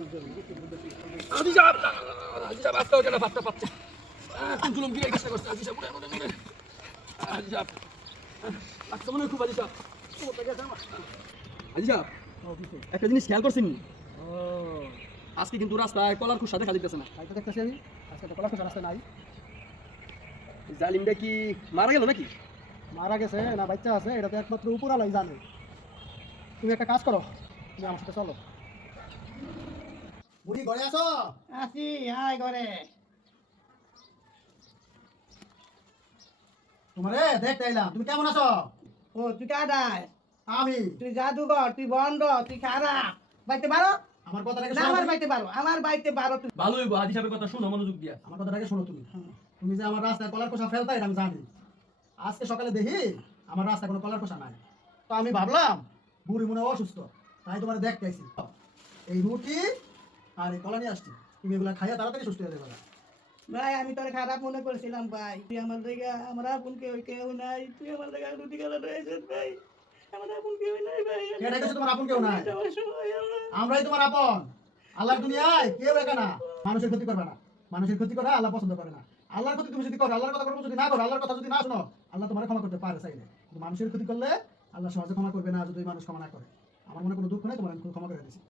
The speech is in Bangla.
আজি সাহেব আজকে ওটা বাচ্চা পাচ্ছে জুলুম গিয়ে চেষ্টা করছে আজি সাহেব আজি সাহেব আচ্ছা মনে হয় খুব আজি সাহেব আজি সাহেব একটা জিনিস খেয়াল করছেন আজকে কিন্তু রাস্তায় কলার খুব সাথে খালি দিতেছে না তাই তো দেখতেছি আমি আজকে তো কলার খোসা রাস্তা নাই। জালিমটা কি মারা গেল নাকি? মারা গেছে না বাচ্চা আছে এটা তো একমাত্র উপরালাই জানে। তুমি একটা কাজ করো, তুমি আমার সাথে চলো। বুড়ি ঘরে আছো? আছি হাই করে তোমারে দেখতে এলাম, তুমি কেমন আছো? ও তুই কাদায় আমি তুই জাদুঘর তুই বন্ধ তুই খারাপ বাইতে পারো আমার কথাটাকে না শোনো আমার তুমি। বাইতে পারো আমার বাইতে পারো তুই ভালোই আজি সাহেবের কথা শুনো মনোযোগ দিয়া আমার কথাটাকে শোনো তুমি। তুমি যে আমার রাস্তায় কলার খোসা ফেলতা এটা আমি জানি। আজকে সকালে দেখি আমার রাস্তায় কোনো কলার খোসা নাই, তো আমি ভাবলাম বুড়ি মনে হয় অসুস্থ, তাই তোমার দেখতে আইছি। এই রুটি আর এই কলা নিয়ে আসছি, তুমি এগুলা খাইয়া তাড়াতাড়ি সুস্থ হয়ে যাবে। ভাই আমি তোর খারাপ মনে করেছিলাম ভাই তুই আমার জায়গা আমার আপন কেউ নাই তুই আমার জায়গা রুটি খেলা রয়েছিস ভাই আমার আপন কেউ নাই ভাই এটা কাছে তোমার আপন কেউ নাই, এটা আমার সময় আল্লাহ। আমরাই তোমার আপন। আল্লাহর দুনিয়ায় কেউ একা না, মানুষের ক্ষতি করবে না। মানুষের ক্ষতি করা আল্লাহ পছন্দ করে না। আল্লাহর ক্ষতি তুমি যদি করো, আল্লাহর কথা করবো যদি না করো, আল্লাহর কথা যদি না শোনো, আল্লাহ তোমার ক্ষমা করতে পারে চাইলে। কিন্তু মানুষের ক্ষতি করলে আল্লাহ সহজে ক্ষমা করবে না যদি মানুষ ক্ষমা না করে। আমার মনে কোনো দুঃখ নেই, তোমার আমি ক্ষমা করে দিচ্ছি।